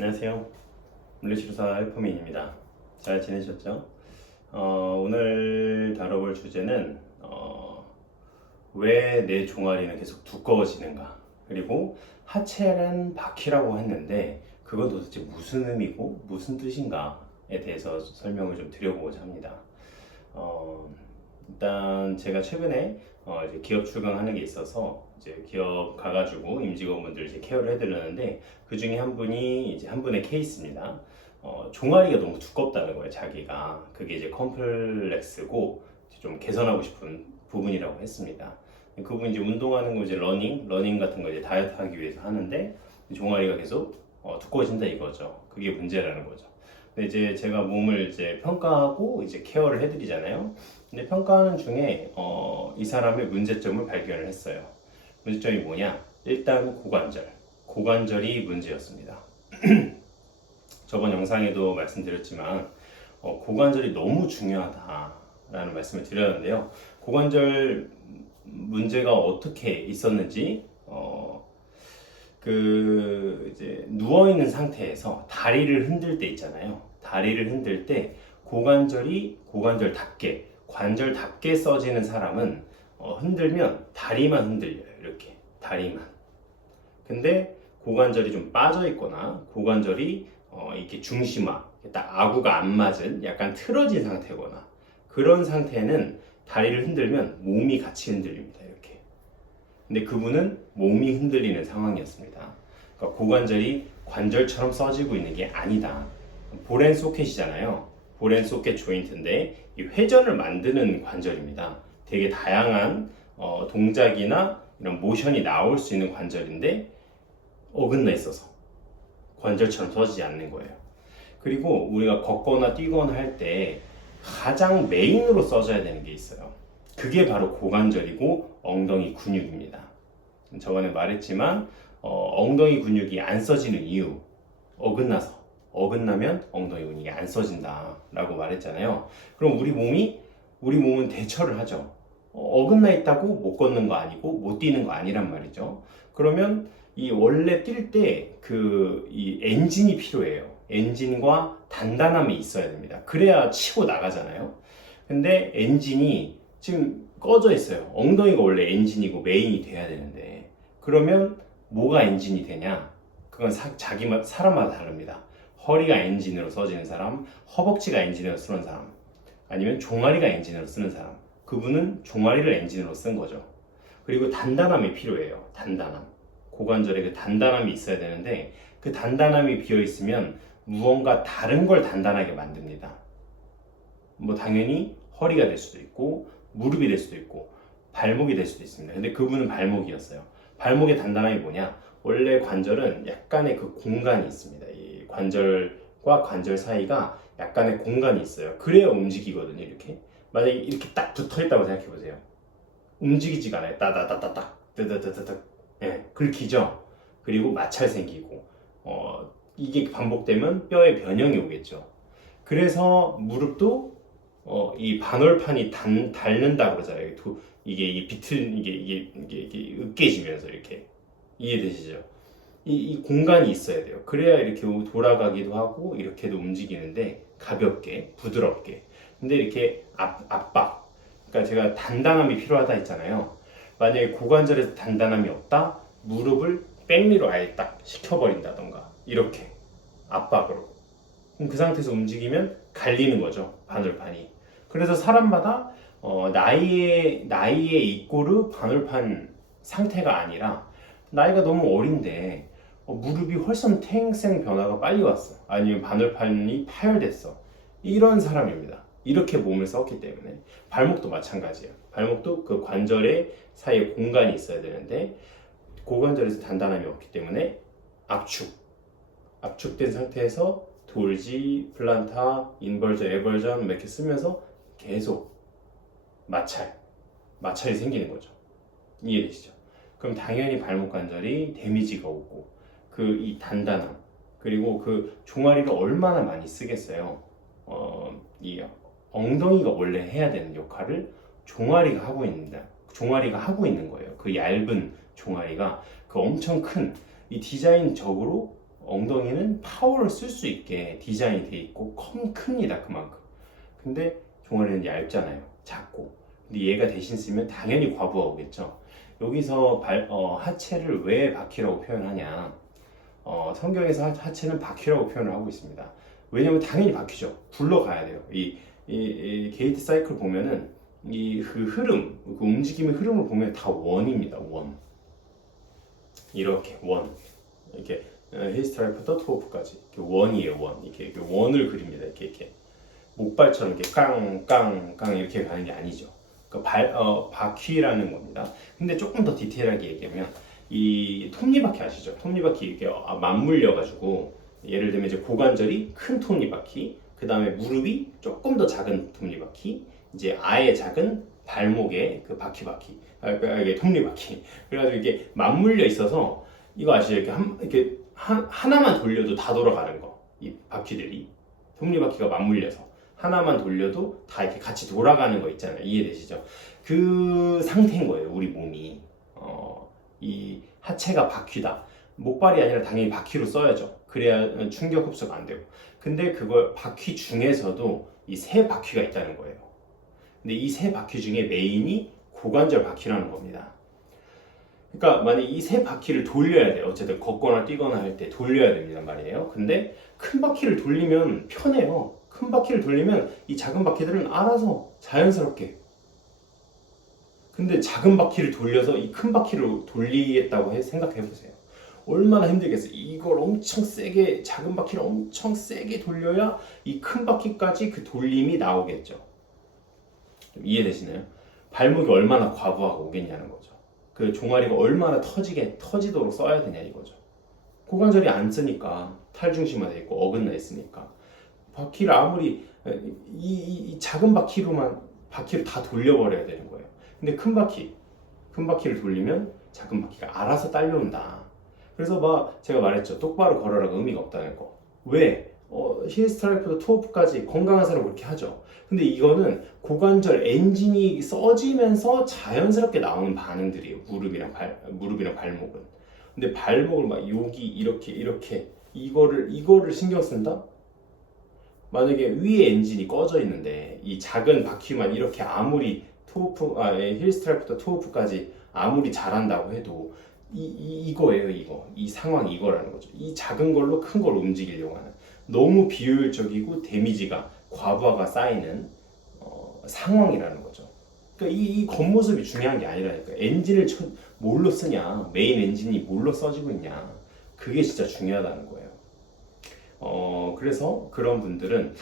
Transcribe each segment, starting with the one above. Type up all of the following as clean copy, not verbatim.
안녕하세요. 물리치료사 헬퍼민입니다. 잘 지내셨죠? 오늘 다뤄볼 주제는 왜 내 종아리는 계속 두꺼워지는가, 그리고 하체는 바퀴라고 했는데 그건 도대체 무슨 의미고 무슨 뜻인가에 대해서 설명을 좀 드려보고자 합니다. 일단 제가 최근에 이제 기업 출강하는 게 있어서 이제 기업 가가지고 임직원분들 이제 케어를 해드렸는데, 그 중에 한 분이 이제 한 분의 케이스입니다. 종아리가 너무 두껍다는 거예요. 자기가 그게 이제 컴플렉스고 좀 개선하고 싶은 부분이라고 했습니다. 그분이 이제 운동하는 거, 이제 러닝 같은 거 이제 다이어트 하기 위해서 하는데 종아리가 계속 두꺼워진다 이거죠. 그게 문제라는 거죠. 근데 이제 제가 몸을 이제 평가하고 이제 케어를 해드리잖아요. 근데 평가하는 중에 이 사람의 문제점을 발견을 했어요. 문제점이 뭐냐? 일단 고관절이 문제였습니다. 저번 영상에도 말씀드렸지만 고관절이 너무 중요하다라는 말씀을 드렸는데요. 고관절 문제가 어떻게 있었는지 그 이제 누워 있는 상태에서 다리를 흔들 때 있잖아요. 다리를 흔들 때 고관절답게 관절답게 써지는 사람은 흔들면 다리만 흔들려요. 이렇게 다리만. 근데 고관절이 좀 빠져 있거나 고관절이 이렇게 중심화, 딱 아구가 안 맞은 약간 틀어진 상태거나 그런 상태는 다리를 흔들면 몸이 같이 흔들립니다. 이렇게. 근데 그분은 몸이 흔들리는 상황이었습니다. 그러니까 고관절이 관절처럼 써지고 있는 게 아니다. 볼앤 소켓이잖아요. 볼앤 소켓 조인트인데 이 회전을 만드는 관절입니다. 되게 다양한 동작이나 이런 모션이 나올 수 있는 관절인데 어긋나 있어서 관절처럼 써지지 않는 거예요. 그리고 우리가 걷거나 뛰거나 할 때 가장 메인으로 써져야 되는 게 있어요. 그게 바로 고관절이고 엉덩이 근육입니다. 저번에 말했지만 엉덩이 근육이 안 써지는 이유, 어긋나면 엉덩이 근육이 안 써진다 라고 말했잖아요. 그럼 우리 몸은 대처를 하죠. 어긋나 있다고 못 걷는 거 아니고 못 뛰는 거 아니란 말이죠. 그러면 이 원래 뛸 때 이 엔진이 필요해요. 엔진과 단단함이 있어야 됩니다. 그래야 치고 나가잖아요. 근데 엔진이 지금 꺼져 있어요. 엉덩이가 원래 엔진이고 메인이 돼야 되는데, 그러면 뭐가 엔진이 되냐? 그건 사람마다 다릅니다. 허리가 엔진으로 써지는 사람, 허벅지가 엔진으로 쓰는 사람, 아니면 종아리가 엔진으로 쓰는 사람, 그분은 종아리를 엔진으로 쓴 거죠. 그리고 단단함이 필요해요. 고관절에 그 단단함이 있어야 되는데, 그 단단함이 비어 있으면 무언가 다른 걸 단단하게 만듭니다. 뭐 당연히 허리가 될 수도 있고 무릎이 될 수도 있고 발목이 될 수도 있습니다. 근데 그분은 발목이었어요. 발목의 단단함이 뭐냐? 원래 관절은 약간의 그 공간이 있습니다. 이 관절과 관절 사이가 약간의 공간이 있어요. 그래야 움직이거든요. 이렇게. 만약에 이렇게 딱 붙어 있다고 생각해 보세요. 움직이지가 않아요. 따다다다닥 뜨뜨뜨뜨. 예, 긁히죠. 그리고 마찰 생기고 이게 반복되면 뼈에 변형이 오겠죠. 그래서 무릎도 이 반월판이 닳는다고 그러잖아요. 이게 이게 으깨지면서 이렇게. 이해되시죠? 이 공간이 있어야 돼요. 그래야 이렇게 돌아가기도 하고 이렇게도 움직이는데 가볍게, 부드럽게. 근데 이렇게 압박. 그러니까 제가 단단함이 필요하다 했잖아요. 만약에 고관절에서 단단함이 없다? 무릎을 백리로 아예 딱 식혀버린다던가 이렇게 압박으로. 그럼 그 상태에서 움직이면 갈리는 거죠. 반월판이. 그래서 사람마다 나이에 이꼬르 반월판 상태가 아니라, 나이가 너무 어린데 무릎이 훨씬 태생 변화가 빨리 왔어, 아니면 반월판이 파열됐어, 이런 사람입니다. 이렇게 몸을 썼기 때문에. 발목도 마찬가지예요. 발목도 그 관절의 사이에 공간이 있어야 되는데 고관절에서 단단함이 없기 때문에 압축된 상태에서 돌지, 플란타, 인벌전, 에벌전 이렇게 쓰면서 계속 마찰이 생기는 거죠. 이해되시죠? 그럼 당연히 발목 관절이 데미지가 오고, 이 단단함, 그리고 그 종아리를 얼마나 많이 쓰겠어요. 이 엉덩이가 원래 해야 되는 역할을 종아리가 하고 있는 거예요. 그 얇은 종아리가 그 엄청 큰 이 디자인적으로 엉덩이는 파워를 쓸 수 있게 디자인이 돼 있고 큽니다 그만큼. 근데 종아리는 얇잖아요, 작고. 근데 얘가 대신 쓰면 당연히 과부하 오겠죠. 여기서 하체를 왜 바퀴라고 표현하냐? 성경에서 하체는 바퀴라고 표현을 하고 있습니다. 왜냐면 당연히 바퀴죠. 굴러가야 돼요. 이 게이트 사이클 보면은 그 흐름, 그 움직임의 흐름을 보면 다 원입니다. 원. 이렇게 원. 이렇게 히스트라이프부터 토어프까지 원이에요. 원. 이렇게 원을 그립니다. 이렇게 목발처럼 이렇게 깡깡깡 이렇게 가는 게 아니죠. 그러니까 바퀴라는 겁니다. 근데 조금 더 디테일하게 얘기하면 이 톱니바퀴 아시죠? 톱니바퀴 이렇게 맞물려 가지고 예를 들면 이제 고관절이 큰 톱니바퀴, 그 다음에 무릎이 조금 더 작은 톱니바퀴, 이제 아예 작은 발목에 그 이게 톱니바퀴. 그래가지고 이게 맞물려 있어서 이거 아시죠? 이렇게 하나만 돌려도 다 돌아가는 거. 이 바퀴들이 톱니바퀴가 맞물려서 하나만 돌려도 다 이렇게 같이 돌아가는 거 있잖아요. 이해되시죠? 그 상태인 거예요, 우리 몸이. 이 하체가 바퀴다. 목발이 아니라 당연히 바퀴로 써야죠. 그래야 충격 흡수가 안 되고. 근데 그걸 바퀴 중에서도 이 세 바퀴가 있다는 거예요. 근데 이 세 바퀴 중에 메인이 고관절 바퀴라는 겁니다. 그러니까 만약 이 세 바퀴를 돌려야 돼요. 어쨌든 걷거나 뛰거나 할 때 돌려야 됩니다 말이에요. 근데 큰 바퀴를 돌리면 편해요. 큰 바퀴를 돌리면 이 작은 바퀴들은 알아서 자연스럽게. 근데 작은 바퀴를 돌려서 이 큰 바퀴를 돌리겠다고 생각해 보세요. 얼마나 힘들겠어요. 이걸 엄청 세게, 작은 바퀴를 엄청 세게 돌려야 이 큰 바퀴까지 그 돌림이 나오겠죠. 좀 이해되시나요? 발목이 얼마나 과부하가 오겠냐는 거죠. 그 종아리가 얼마나 터지도록 써야 되냐 이거죠. 고관절이 안 쓰니까 탈중심화 돼 있고 어긋나 있으니까 바퀴를 아무리 이 작은 바퀴를 다 돌려버려야 되는 거예요. 근데 큰 바퀴를 돌리면 작은 바퀴가 알아서 딸려온다. 그래서 제가 말했죠. 똑바로 걸어라가 의미가 없다는 거. 왜? 힐스트라이프부터 투어프까지 건강한 사람 그렇게 하죠. 근데 이거는 고관절 엔진이 써지면서 자연스럽게 나오는 반응들이에요. 무릎이랑 발목은. 근데 발목을 여기 이렇게 이거를 신경 쓴다? 만약에 위에 엔진이 꺼져 있는데 이 작은 바퀴만 이렇게 아무리 힐스트라이프부터 투어프까지 아무리 잘한다고 해도 이거예요. 이 상황이 이거라는 거죠. 이 작은 걸로 큰 걸 움직이려고 하는 너무 비효율적이고 데미지가 과부하가 쌓이는 상황이라는 거죠. 그러니까 이 겉모습이 중요한 게 아니라니까. 엔진을 뭘로 쓰냐, 메인 엔진이 뭘로 써지고 있냐, 그게 진짜 중요하다는 거예요. 그래서 그런 분들은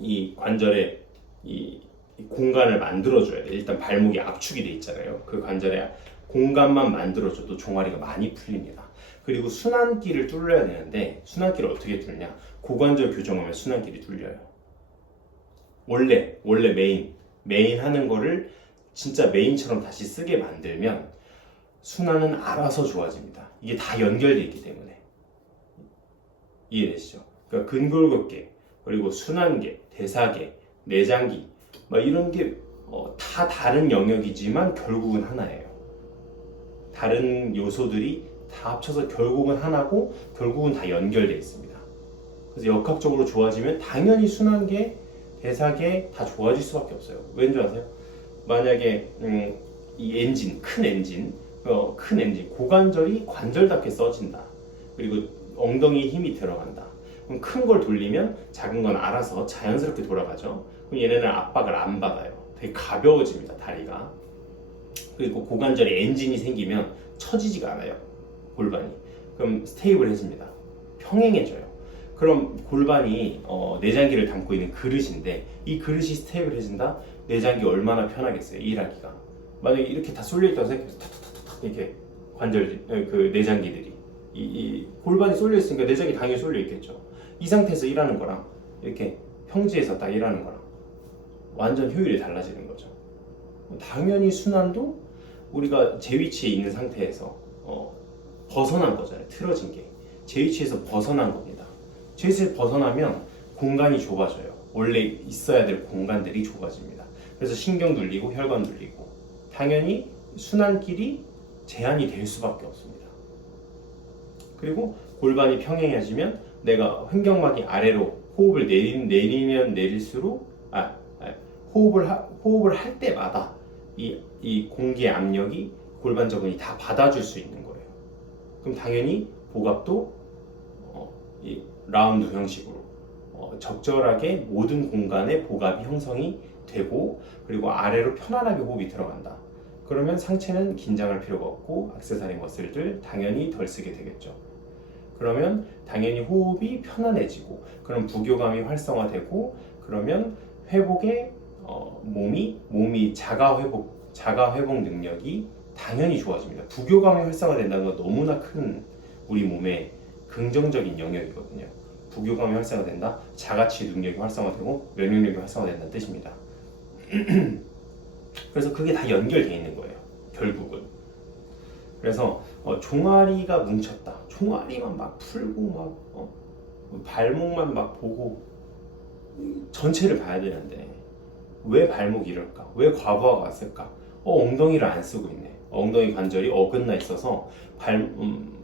이 관절에 이 공간을 만들어줘야 돼. 일단 발목이 압축이 돼 있잖아요. 그 관절에 공간만 만들어줘도 종아리가 많이 풀립니다. 그리고 순환기를 뚫려야 되는데 순환기를 어떻게 뚫냐? 고관절 교정하면 순환기를 뚫려요. 원래 메인 하는 거를 진짜 메인처럼 다시 쓰게 만들면 순환은 알아서 좋아집니다. 이게 다 연결되어 있기 때문에. 이해되시죠? 그러니까 근골격계, 그리고 순환계, 대사계, 내장기 이런 게 다 다른 영역이지만 결국은 하나예요. 다른 요소들이 다 합쳐서 결국은 하나고 결국은 다 연결되어 있습니다. 그래서 역학적으로 좋아지면 당연히 순환계, 대사계 다 좋아질 수밖에 없어요. 왠지 아세요? 만약에 이 엔진, 큰 엔진, 고관절이 관절답게 써진다. 그리고 엉덩이에 힘이 들어간다. 그럼 큰 걸 돌리면 작은 건 알아서 자연스럽게 돌아가죠. 그럼 얘네는 압박을 안 받아요. 되게 가벼워집니다, 다리가. 그리고 고관절에 엔진이 생기면 처지지가 않아요, 골반이. 그럼 스테이블해집니다. 평행해져요. 그럼 골반이 내장기를 담고 있는 그릇인데 이 그릇이 스테이블해진다? 내장기 얼마나 편하겠어요, 일하기가. 만약에 이렇게 다 쏠려있다고 생각해서 탁탁탁탁 이렇게 그 내장기들이 이 골반이 쏠려있으니까 내장이 당연히 쏠려있겠죠. 이 상태에서 일하는 거랑 이렇게 평지에서 딱 일하는 거랑 완전 효율이 달라지는 거죠. 당연히 순환도 우리가 제 위치에 있는 상태에서 벗어난 거잖아요. 틀어진 게 제 위치에서 벗어난 겁니다. 제 위치에서 벗어나면 공간이 좁아져요. 원래 있어야 될 공간들이 좁아집니다. 그래서 신경 눌리고 혈관 눌리고 당연히 순환길이 제한이 될 수밖에 없습니다. 그리고 골반이 평행해지면 내가 횡격막이 아래로 호흡을 내리면 내릴수록 호흡을 할 때마다 이 공기의 압력이 골반 저근이 다 받아줄 수 있는 거예요. 그럼 당연히 복압도 이 라운드 형식으로 적절하게 모든 공간에 복압이 형성이 되고 그리고 아래로 편안하게 호흡이 들어간다. 그러면 상체는 긴장할 필요가 없고 액세서리 머슬들 당연히 덜 쓰게 되겠죠. 그러면 당연히 호흡이 편안해지고 그럼 부교감이 활성화되고 그러면 회복에 몸이 자가 회복 능력이 당연히 좋아집니다. 부교감이 활성화된다는 건 너무나 큰 우리 몸의 긍정적인 영역이거든요. 부교감이 활성화된다, 자가치 능력이 활성화되고 면역력이 활성화된다는 뜻입니다. 그래서 그게 다 연결되어 있는 거예요, 결국은. 그래서 종아리가 뭉쳤다, 종아리만 막 풀고 막 발목만 막 보고 전체를 봐야 되는데 왜 발목이 이럴까? 왜 과부하가 왔을까? 엉덩이를 안 쓰고 있네. 엉덩이 관절이 어긋나 있어서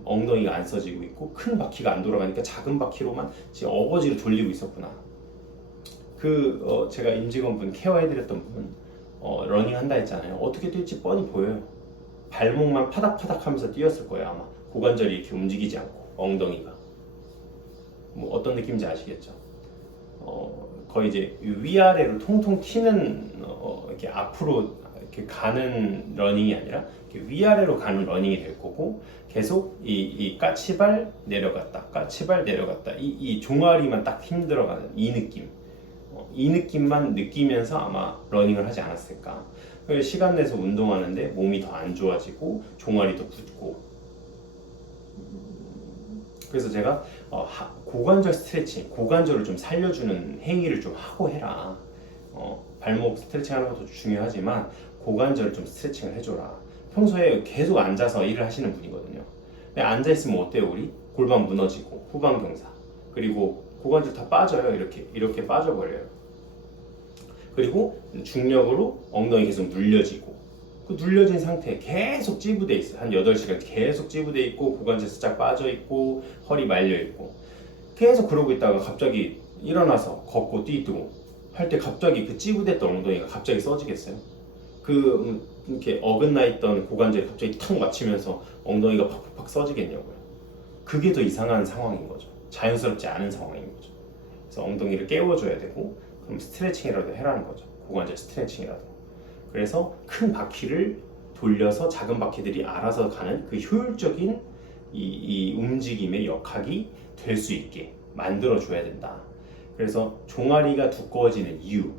엉덩이가 안 써지고 있고 큰 바퀴가 안 돌아가니까 작은 바퀴로만 지금 어거지로 돌리고 있었구나. 제가 임직원분 케어해드렸던 분 러닝 한다 했잖아요. 어떻게 될지 뻔히 보여요. 발목만 파닥파닥 하면서 뛰었을 거예요. 아마 고관절이 이렇게 움직이지 않고 엉덩이가 뭐 어떤 느낌인지 아시겠죠? 거의 이제 위아래로 통통 튀는 이렇게 앞으로 이렇게 가는 러닝이 아니라 이렇게 위아래로 가는 러닝이 될 거고 계속 이 까치발 내려갔다 까치발 내려갔다 이 종아리만 딱 힘들어가는 이 느낌 이 느낌만 느끼면서 아마 러닝을 하지 않았을까. 시간 내서 운동하는데 몸이 더 안 좋아지고 종아리도 붓고 그래서 제가 고관절 스트레칭, 고관절을 좀 살려주는 행위를 좀 하고 해라. 발목 스트레칭 하는 것도 중요하지만 고관절을 좀 스트레칭을 해줘라. 평소에 계속 앉아서 일을 하시는 분이거든요. 근데 앉아있으면 어때요 우리? 골반 무너지고 후방경사 그리고 고관절 다 빠져요. 이렇게 빠져버려요. 그리고 중력으로 엉덩이 계속 눌려지고 그 눌려진 상태에 계속 찌부돼 있어요. 한 8시간 계속 찌부돼 있고 고관절 살짝 빠져 있고 허리 말려 있고 계속 그러고 있다가 갑자기 일어나서 걷고 뛰고 할 때 갑자기 그 찌부됐던 엉덩이가 갑자기 써지겠어요? 이렇게 어긋나 있던 고관절이 갑자기 탁 맞추면서 엉덩이가 팍팍 써지겠냐고요. 그게 더 이상한 상황인 거죠. 자연스럽지 않은 상황인 거죠. 그래서 엉덩이를 깨워줘야 되고 그럼 스트레칭이라도 해라는 거죠. 고관절 스트레칭이라도. 그래서 큰 바퀴를 돌려서 작은 바퀴들이 알아서 가는 그 효율적인 이 움직임의 역학이 될 수 있게 만들어줘야 된다. 그래서 종아리가 두꺼워지는 이유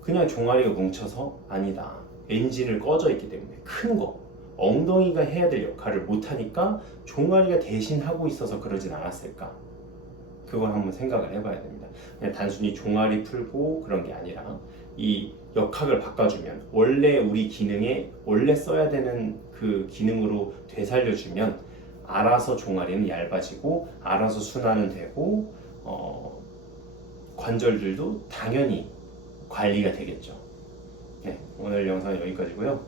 그냥 종아리가 뭉쳐서 아니다. 엔진을 꺼져 있기 때문에 큰 거 엉덩이가 해야 될 역할을 못하니까 종아리가 대신 하고 있어서 그러진 않았을까. 그걸 한번 생각을 해봐야 됩니다. 그냥 단순히 종아리 풀고 그런 게 아니라 이 역학을 바꿔주면 원래 우리 기능에 원래 써야 되는 그 기능으로 되살려주면 알아서 종아리는 얇아지고 알아서 순환은 되고 관절들도 당연히 관리가 되겠죠. 네, 오늘 영상은 여기까지고요.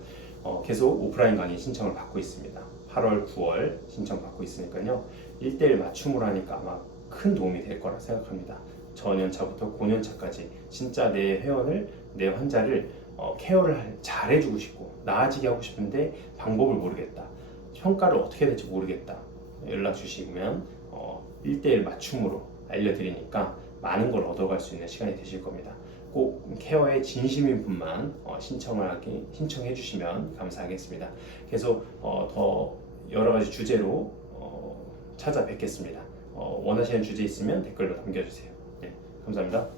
계속 오프라인 강의 신청을 받고 있습니다. 8월, 9월 신청 받고 있으니까요. 1:1 맞춤으로 하니까 아마 큰 도움이 될 거라 생각합니다. 저년차부터 고년차까지 진짜 내 회원을, 내 환자를 케어를 잘 해주고 싶고 나아지게 하고 싶은데 방법을 모르겠다. 평가를 어떻게 해야 될지 모르겠다. 연락 주시면 1:1 맞춤으로 알려드리니까 많은 걸 얻어갈 수 있는 시간이 되실 겁니다. 꼭 케어에 진심인 분만 신청해 주시면 감사하겠습니다. 계속 더 여러 가지 주제로 찾아뵙겠습니다. 원하시는 주제 있으면 댓글로 남겨주세요. 네, 감사합니다.